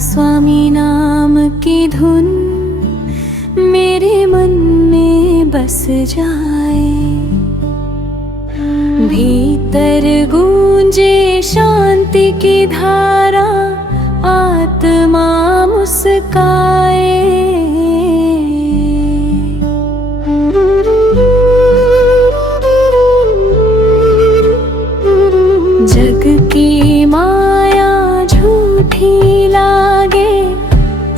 स्वामी नाम की धुन मेरे मन में बस जाए, भीतर गूंजे शांति की धारा, आत्मा मुस्काए। जग की माया झूठी लागे,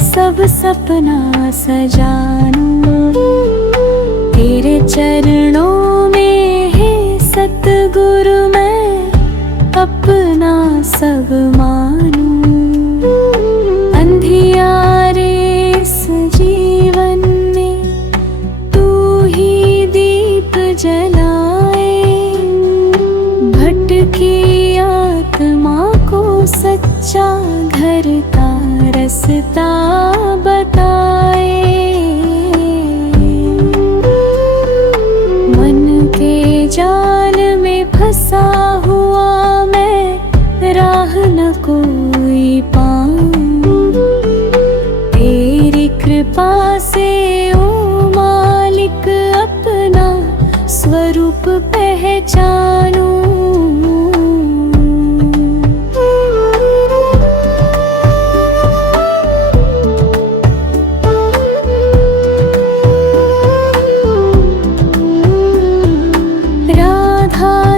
सब सपना सजानू, तेरे चरणों में है सतगुरु, मैं अपना सब मानू। अंधियारे इस जीवन में तू ही दीप जलाए, भटकी आत्मा को सच्चा घर का रास्ता बताए। मन के जाल में फंसा हुआ मैं, राह न कोई पाऊं, तेरी कृपा से ओ मालिक अपना स्वरूप पहचानूं।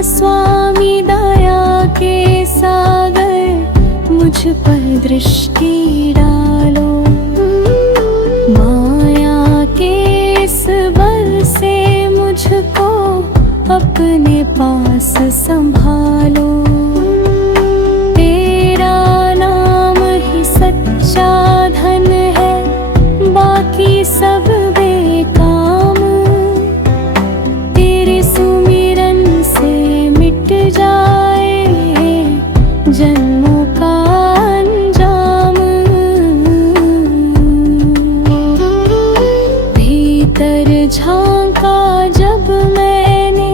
स्वामी दया के सागर, मुझ पर दृष्टि डालो, माया के इस बल से मुझको अपने पास संभालो। तेरा नाम ही सच्चा धन है, बाकी सब बेकाम, तेरे सुमिरन से मिट जाए जन्मों का अंजाम। भीतर झांका जब मैंने,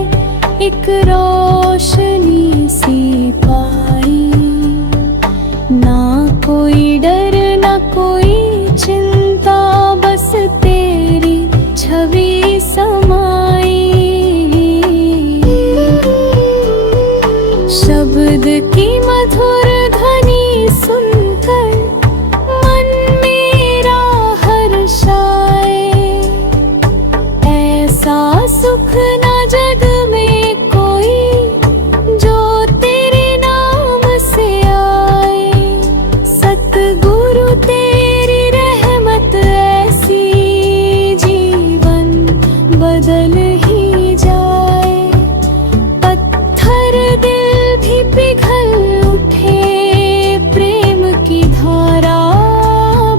एक रोशनी सी पाई, ना कोई डर ना कोई चिंता, बस तेरी छवि समाई। शब्द की मधुर ध्वनि सुनकर मन मेरा हर्षाए, ऐसा सुख ना जग में कोई जो तेरे नाम से आए। सतगुरु तेरी रहमत ऐसी, जीवन बदल ही जाए। पत्थर दिल भी पिघल उठे, प्रेम की धारा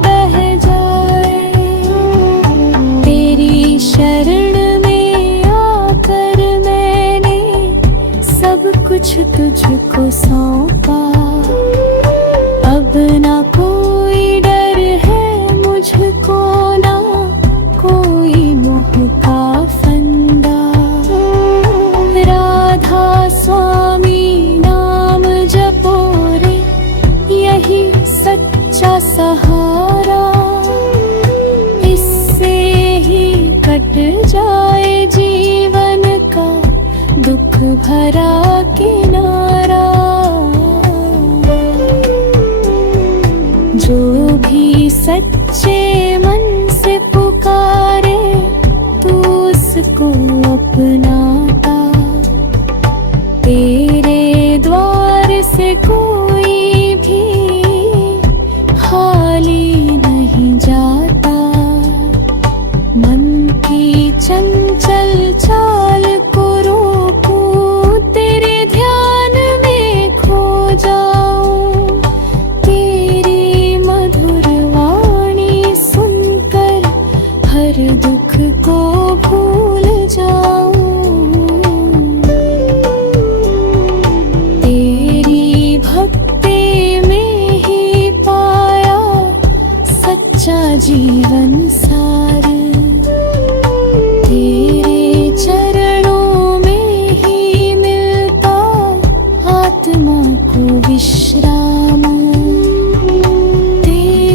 बह जाए। तेरी शरण में आकर मैंने सब कुछ तुझको सौंपा, अब ना कोई डर है मुझको, ना कोई मोह का फंदा। राधा स्वामी नाम जपो रे, यही सच्चा सहारा, इससे ही कट जाए जीवन का दुख भरा किनारा। जो भी सच्चे मन से पुकारे, तू उसको अपनाता, तेरे द्वार से कोई भी खाली नहीं जाता। मन की चंचल चाल को रोकूं, तेरे ध्यान में खो जाऊं, तेरी मधुर वाणी सुनकर हर दुख को भूल जाऊं। तेरी भक्ति में ही पाया सच्चा जीवन सार, तेरे चरणों में ही मिलता आत्मा को विश्राम। तेरे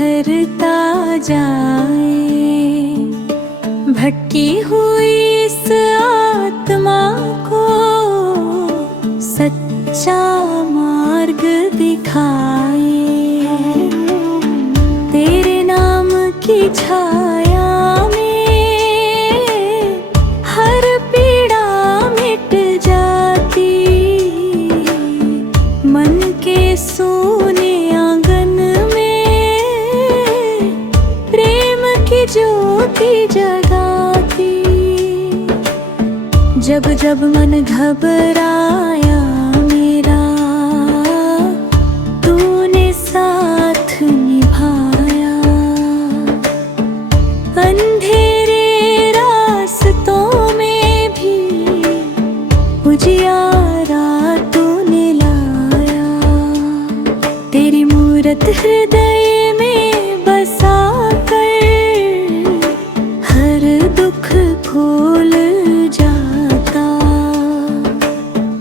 भरता जाए। भटकी हुई इस आत्मा को सच्चा मार्ग दिखाए। तेरे नाम की छाया में हर पीड़ा मिट जाती। मन के सोने आंगन में प्रेम की ज्योति जगाती। जब जब मन घबराया मेरा, तूने साथ निभाया। अंधेरे रास्तों में भी उजियारा तूने लाया। तेरी मूरत हृदय में बसा कर हर दुख भूल जाता।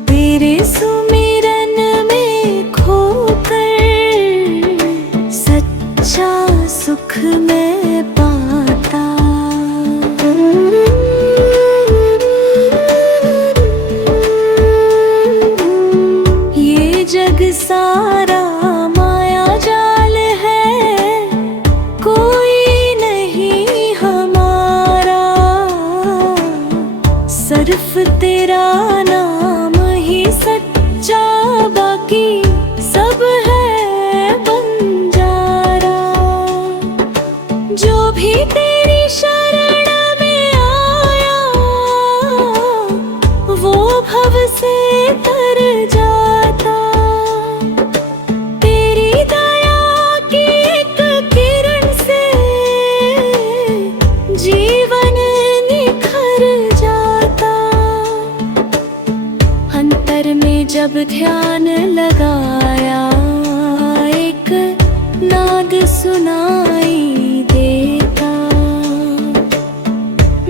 तेरे सुमिरन में खोकर सच्चा सुख मैं पाता। ये जग सारा माया जाल है, कोई नहीं हमारा। सिर्फ तेरा नाम ही सच्चा, बाकी सब है बंजारा। जो भी तेरी शरण में आया, वो भव से तर जाता। तेरी दया की एक किरण से जीवन निखर जाता। अंतर में जब ध्यान लगाया, एक नाद सुनाई देता।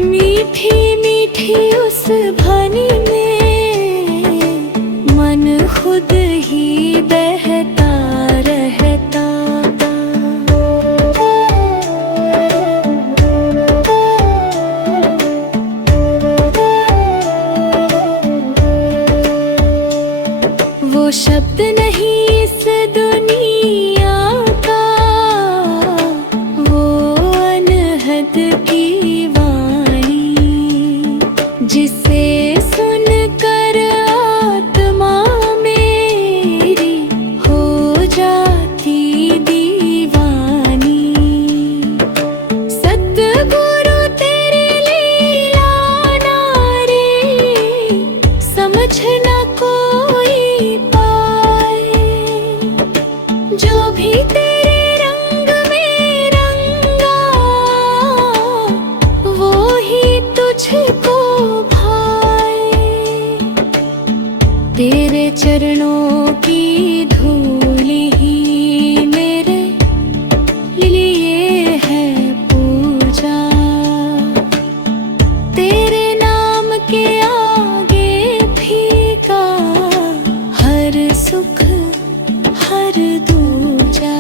मीठी मीठी उस ध्वनि में मन खुद ही बहता रहता। वो शब्द नहीं इस दुनिया का, वो अनहद की वाणी, जिसे सुनकर आत्मा मेरी हो जाती दीवानी। सतगुरु तेरी लीला नारी, समझ न कोई पाए। जो भी तेरे रंग में रंगा, वो ही तुझको भाए। तेरे चरणों की धूल ही मेरे लिए है पूजा। तेरे नाम के आगे फीका हर सुख हर दूजा।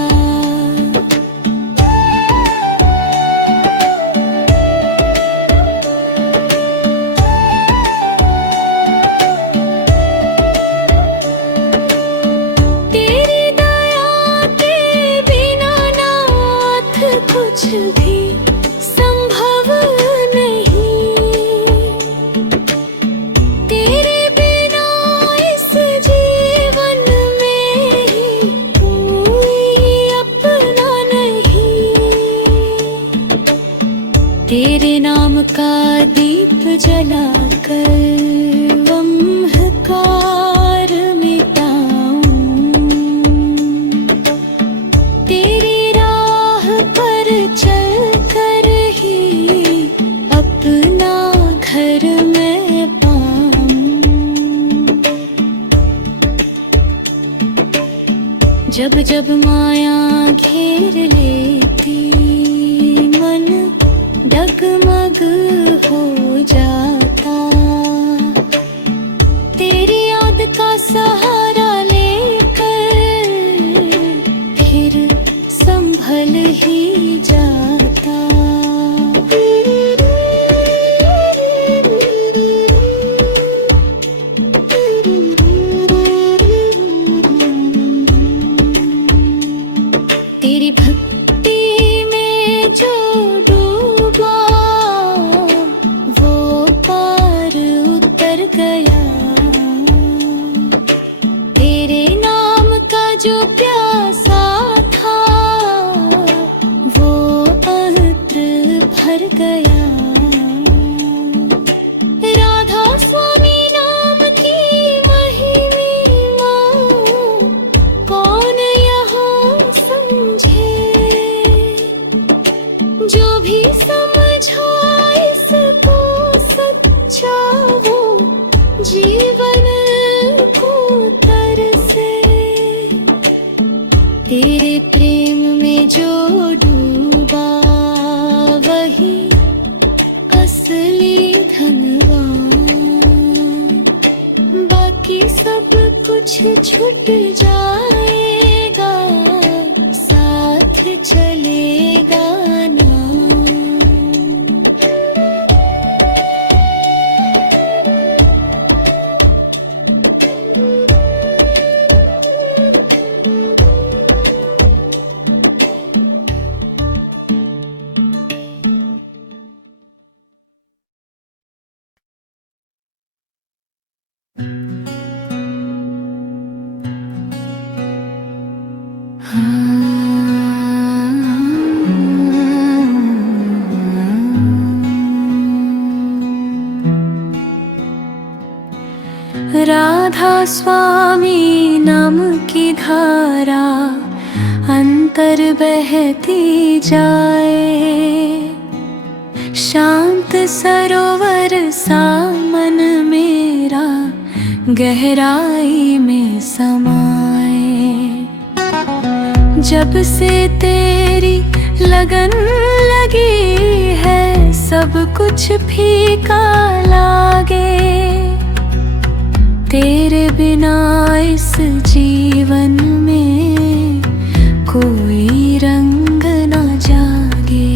तेरी दया के बिना नाथ कुछ भी संभव नहीं। तेरे बिना इस जीवन में कोई अपना नहीं। तेरे नाम का दीप जलाकर अंधकार मिटाऊं। तेरी राह पर चलकर ही अपना घर मैं पाऊं। जब जब माया घेर लेती, मन डगमग हो जाता। तेरी याद का सहारा लेकर फिर संभल ही भक्ति में जो डूबा वो पार उतर गया। तेरे नाम का जो प्यासा था वो अहत्र भर गया। राधा स्वामी नाम की महिमा कौन यहाँ समझे। जो भी समझा इसको सच्चा वो जीवन को तरसे। तेरे प्रेम में जो डूबा वही असली धनवान। बाकी सब कुछ छूट जाएगा साथ चलेगा ना। राधा स्वामी नाम की धारा अंतर बहती जाए। शांत सरोवर सा मन मेरा गहराई में समाए। जब से तेरी लगन लगी है सब कुछ फीका लागे। तेरे बिना इस जीवन में कोई रंग न जागे।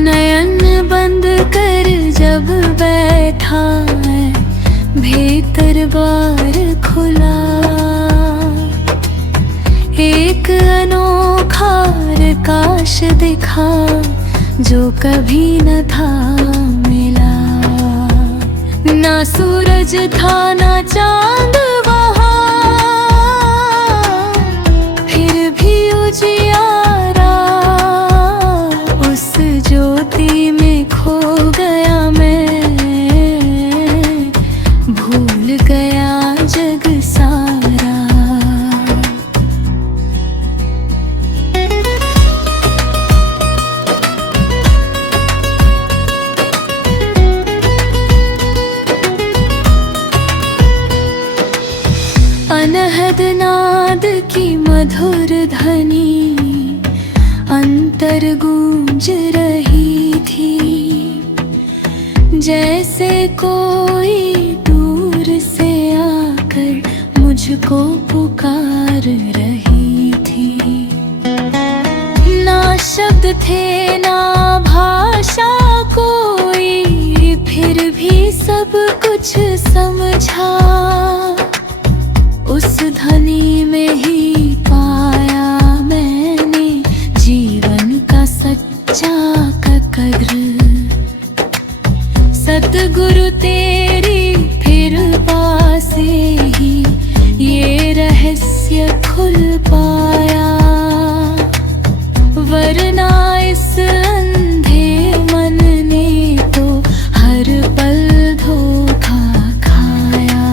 नयन बंद कर जब बैठा है भीतर बार खुला। एक अनोखा काश दिखा जो कभी न था मिला। ना सूरज था ना चांद वहाँ फिर भी उजियारा। उस ज्योति में खो गया मैं भूल गया जग सारा। अनहद नाद की मधुर ध्वनि अंतर गूंज रही थी। जैसे कोई दूर से आकर मुझको पुकार रही थी। ना शब्द थे ना भाषा कोई फिर भी सब कुछ समझा। उस ध्वनि में ही पाया मैंने जीवन का सच्चा कद्र। सतगुरु तेरी फिर पासे ही ये रहस्य खुल पाया। वरना इस अंधे मन ने तो हर पल धोखा खाया।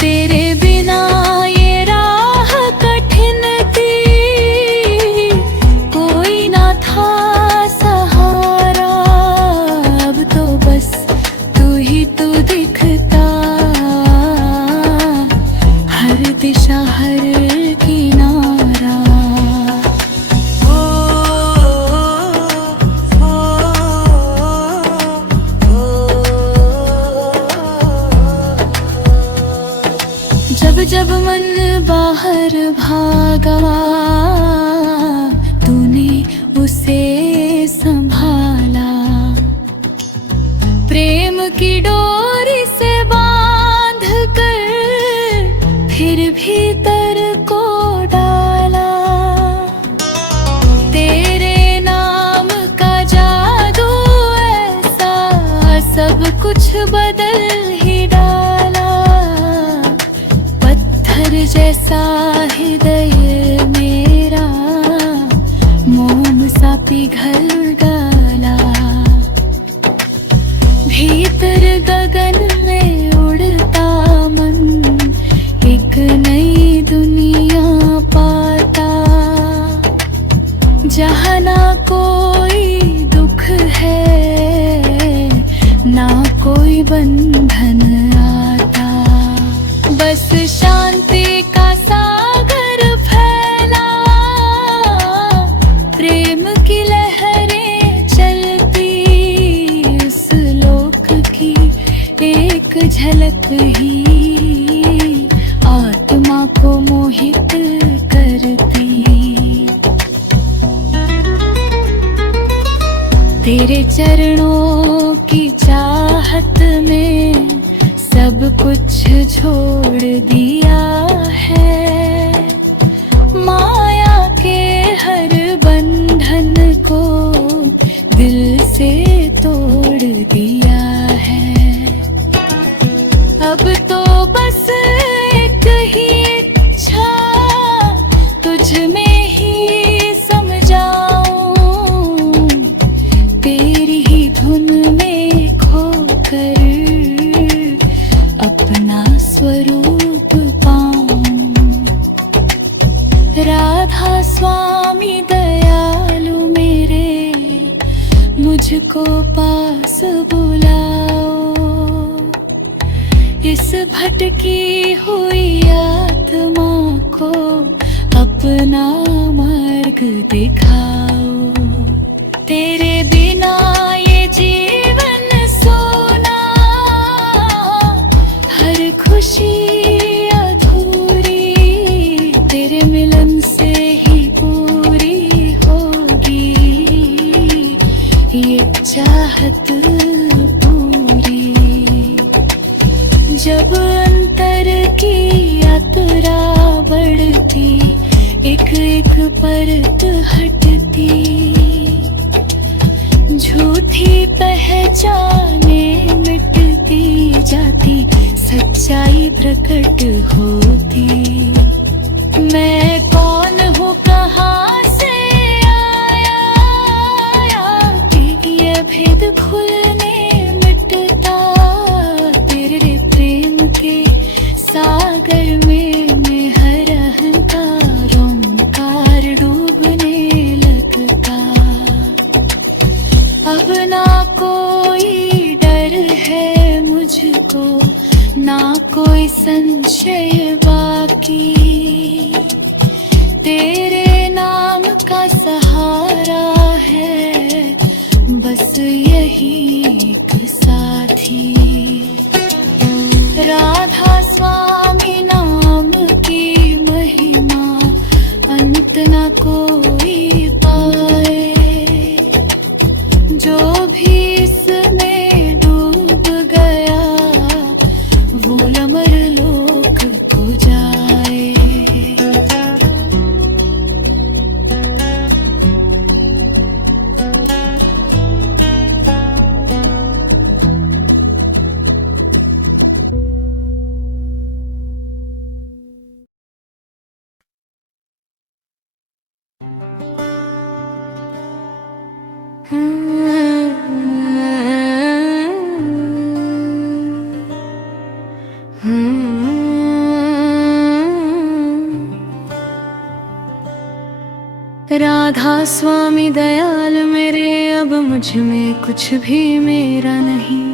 तेरे बिना ये राह कठिन थी कोई ना था सहारा। अब तो बस तू ही तू दिखता हर दिशा हर किनारा। जब जब मन बाहर भागा तूने उसे संभाला। प्रेम की डोरी से बांध कर फिर भीतर को डाला। दुनिया पाता, जहाँ ना कोई दुख है, ना कोई बंधन आता। बस शांति का सागर फैला, प्रेम की लहरें चलती, इस लोक की एक झलक ही आत्मा को मोहित करती। तेरे चरणों की चाहत में सब कुछ छोड़ दिया है, माया के हर बंधन को दिल से तोड़ दिया है। अब तो बस एक ही इच्छा, तुझ में ही समझाऊं, तेरी ही धुन में खोकर अपना स्वरूप पाऊं। राधा स्वामी दयालु मेरे, मुझको पास बुलाओ, इस भटकी हुई आत्मा को अपना मार्ग दिखाओ। तेरे बिना ये जीवन सोना, हर खुशी अधूरी, तेरे मिलन से ही पूरी होगी ये चाहत पूरी। जब अंतर की यात्रा बढ़ती, एक एक परत हटती, झूठी पहचाने मिटती जाती, सच्चाई प्रकट होती। मैं कौन हूँ, कहाँ से आया, कि ये भेद खुलने मिटता, तेरे प्रेम के सागर में मैं हर अहंकार ओंकार डूबने लगता। अब ना कोई डर है मुझको, ना कोई संशय बाकी, तेरे नाम का सहारा है, बस यही एक साथी। राधा स्वामी नाम की महिमा अंत न कोई पाए, जो भी इसमें डूब गया वो अमर लोक को जाए। राधा स्वामी दयाल मेरे, अब मुझ में कुछ भी मेरा नहीं,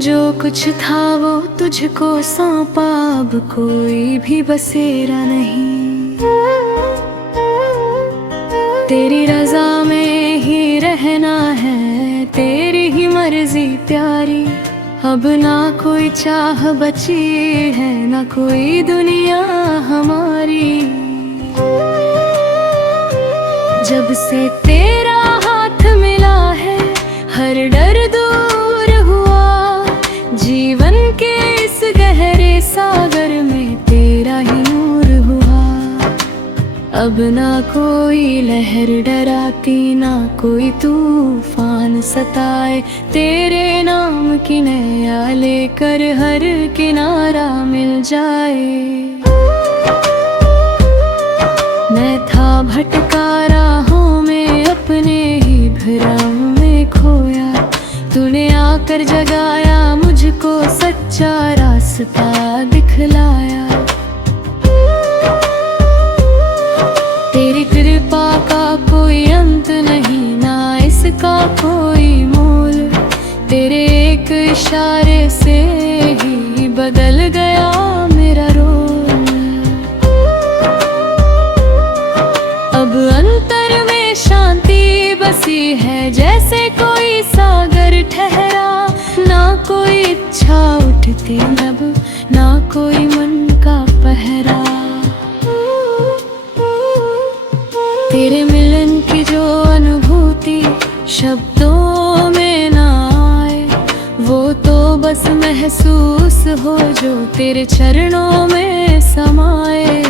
जो कुछ था वो तुझको सौंपा, अब कोई भी बसेरा नहीं। तेरी रजा में ही रहना है, तेरी ही मर्जी प्यारी, अब ना कोई चाह बची है, ना कोई दुनिया हमारी। जब से तेरा हाथ मिला है, हर डर दूर हुआ, जीवन के इस गहरे सागर में तेरा ही नूर हुआ। अब ना कोई लहर डराती, ना कोई तूफान सताए, तेरे नाम की नैया लेकर हर किनारा मिल जाए। मैं था भटका राहों में, अपने ही भ्रम में खोया, तूने आकर जगाया मुझको सच्चा रास्ता रास्ता दिखलाया। तेरी कृपा का कोई अंत नहीं, ना इसका कोई मोल। तेरे एक इशारे से ही बदल गया मेरा रोल। अब अंतर में शांति बसी है, जैसे कोई सागर ठहरा। ना कोई इच्छा उठती अब, ना कोई मन का पहरा। तेरे मिलन की जो अनुभूति शब्दों में ना आए, वो तो बस महसूस हो जो तेरे चरणों में समाए।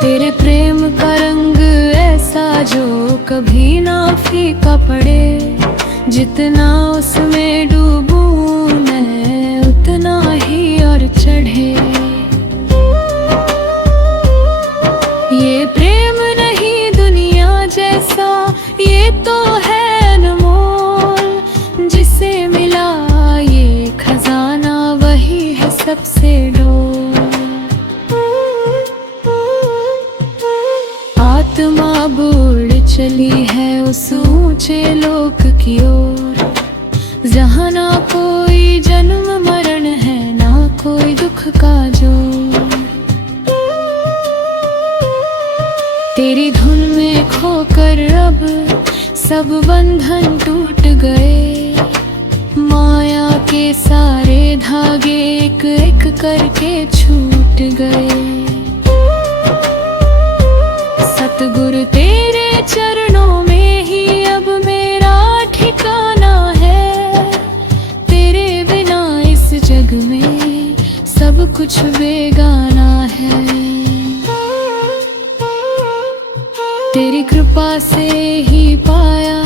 तेरे प्रेम का रंग ऐसा जो कभी ना फीका पड़े। जितना उसमें डूबूं मैं उतना ही और चढ़े। ये प्रेम नहीं दुनिया जैसा, ये तो है अनमोल। जिसे मिला ये खजाना वही है सबसे डोल। आत्मा बुड़ चली है उस ऊंचे लोक की ओर, जहाँ ना कोई जन्म मरण है, ना कोई दुख का जोर। तेरी धुन में खोकर अब सब बंधन टूट गए। माया के सारे धागे एक एक करके छूट गए। सतगुरु तेरे चरणों में ही अब मेरा ठिकाना है। तेरे बिना इस जग में सब कुछ बेगाना है। तेरी कृपा से ही पाया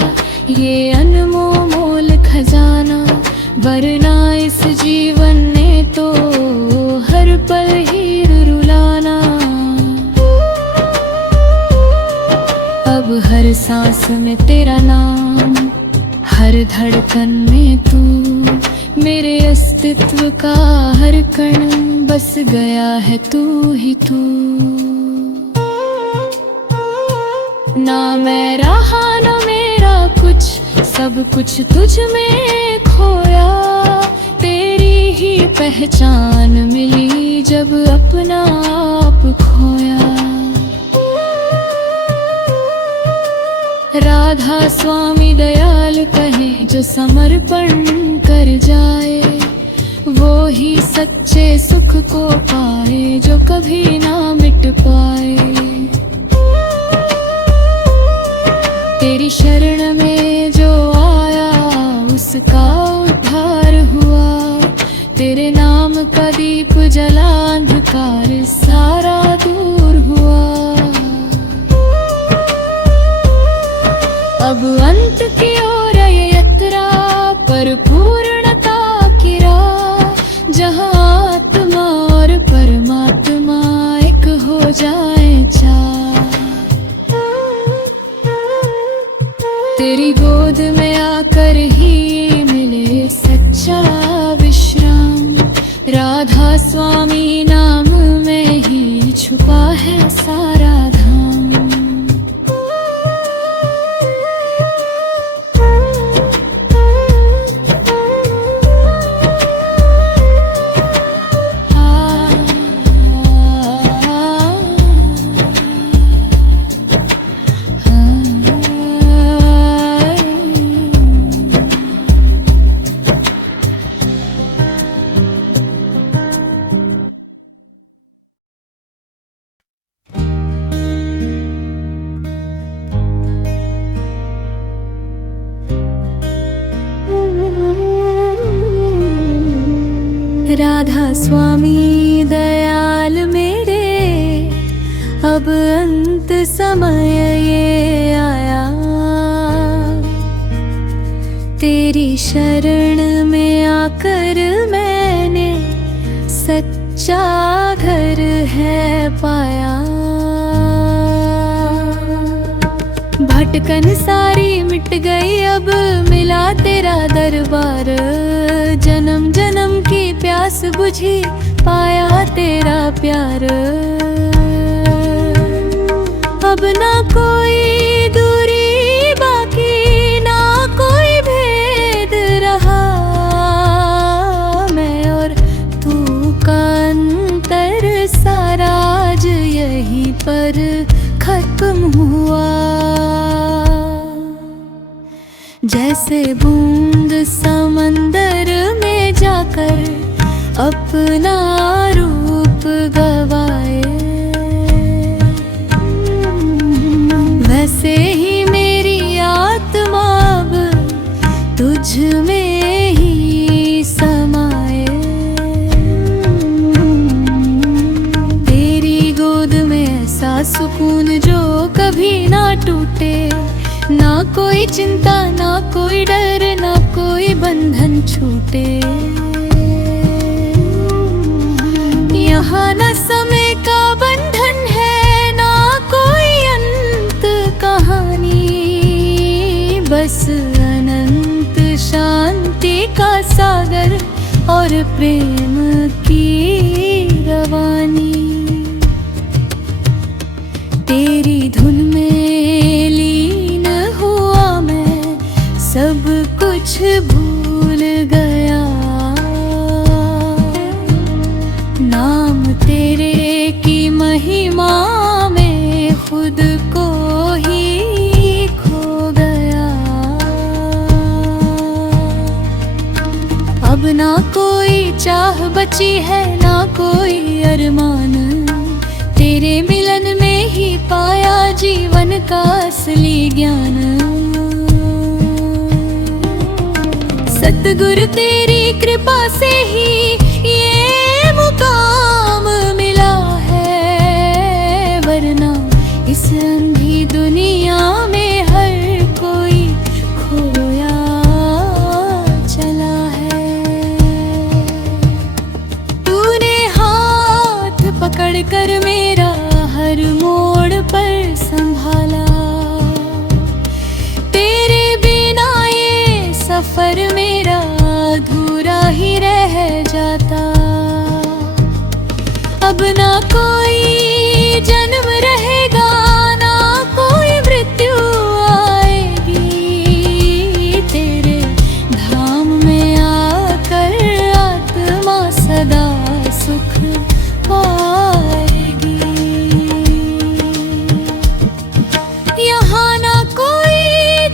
ये अनमोल खजाना, वरना इस जीवन ने तो हर पल ही रुलाना। अब हर सांस में तेरा नाम, हर धड़कन में तू। मेरे अस्तित्व का हर कण बस गया है तू ही तू। ना मैं रहा ना मेरा कुछ, सब कुछ तुझ में खोया। तेरी ही पहचान मिली जब अपना आप खोया। राधा स्वामी दयाल कहे जो समर्पण कर जाए, वो ही सच्चे सुख को पाए जो कभी ना मिट पाए। तेरी शरण में जो आया उसका उद्धार हुआ। तेरे नाम का दीप जला अंधकार सारा दूर हुआ। अब अंत की ओर ये यात्रा पर पूर्णता की राह, जहाँ आत्मा और परमात्मा एक हो जाए चार। तेरी गोद में आकर ही मिले सच्चा विश्राम। राधा स्वामी नाम में ही छुपा है सारा धाम। राधा स्वामी दयाल मेरे, अब अंत समय ये आया। तेरी शरण में आकर मैंने सच्चा घर है पाया। अटकन सारी मिट गई, अब मिला तेरा दरबार। जन्म जन्म की प्यास बुझी, पाया तेरा प्यार। अब ना कोई दूरी बाकी, ना कोई भेद रहा, मैं और तू का अंतर सारा आज यहीं पर खत्म हुआ। जैसे बूंद समंदर में जाकर अपना रूप गवाए, वैसे ही मेरी आत्मा अब तुझ में ही समाए। तेरी गोद में ऐसा सुकून जो कभी ना टूटे, ना कोई चिंता ना कोई डर, ना कोई बंधन छूटे। यहाँ न समय का बंधन है, ना कोई अंत कहानी, बस अनंत शांति का सागर और प्रेम की रवानी। तेरी धुन में लीन हुआ मैं, सब कुछ भूल गया। नाम तेरे की महिमा में खुद को ही खो गया। अब ना कोई चाह बची है, ना कोई अरमान, तेरे मिलन में ही पाया जीवन का असली ज्ञान। सतगुरु तेरी कृपा से ही ये मुकाम मिला है, वरना इस अंधी दुनिया में हर कोई खोया चला है। तूने हाथ पकड़ कर मेरा हर मोड़ पर संभाला, तेरे बिना ये सफर मेरा अधूरा ही रह जाता। अब ना कोई जन्म रहेगा, ना कोई मृत्यु आएगी, तेरे धाम में आकर आत्मा सदा सुख पाएगी। यहाँ ना कोई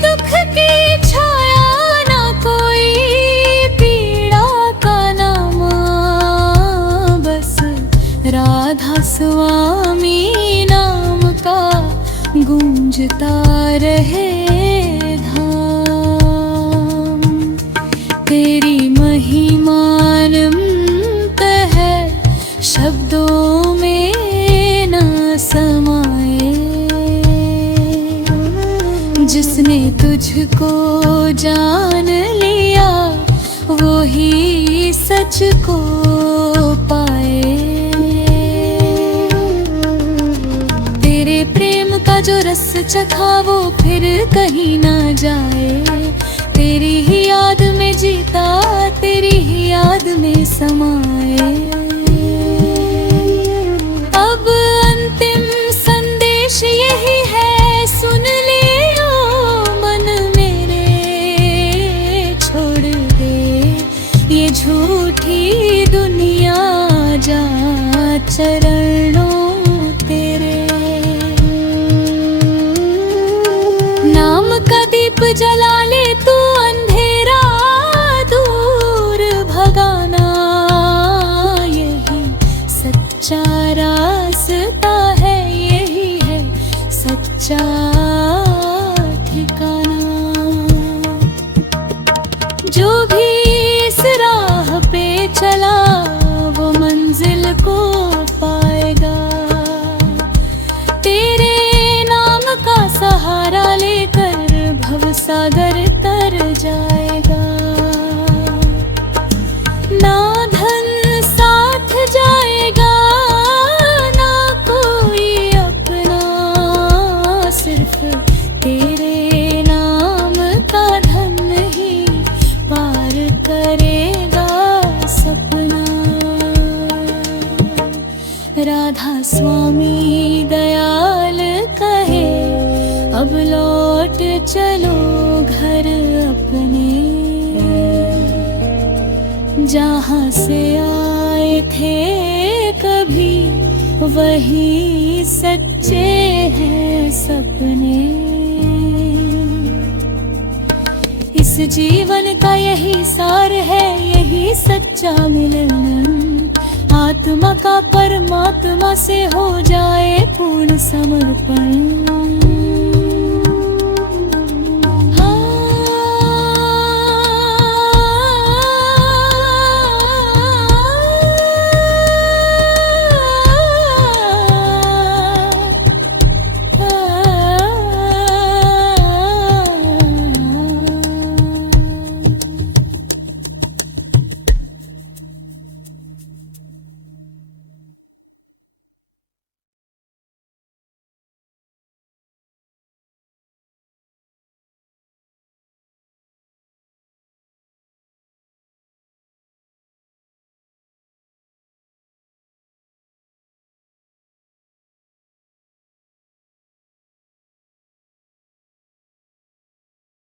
दुख की छाया, ना कोई पीड़ा का नाम, बस राधा स्वामी नाम का गूंजता रहे धाम। तेरी महिमा अनंत है, शब्दों में न समाए। जिसने तुझको जान लिया, वो ही सच को पाए। तेरे प्रेम का जो रस चखा, वो फिर कहीं ना जाए। तेरी ही याद में जीता, तेरी ही याद में समाए। अब अंतिम संदेश यही है, सुन लियो मन मेरे, छोड़ दे ये झूठी दुनिया, जा चरणों तेरे। नाम का दीप जला ले तू, अंधेरा दूर भगाना, यही सच्चा रास्ता है, यही है सच्चा ठिकाना। जो भी इस राह पे चला, वो मंजिल को पाएगा। तेरे नाम का सहारा लेकर भवसागर तर जाएगा। ना धन साथ जाएगा, ना कोई अपना, सिर्फ तेरे राधा स्वामी दयाल कहे, अब लौट चलो घर अपने, जहाँ से आए थे कभी वही सच्चे हैं सपने। इस जीवन का यही सार है, यही सच्चा मिलन, आत्मा का परमात्मा से हो जाए पूर्ण समर्पण।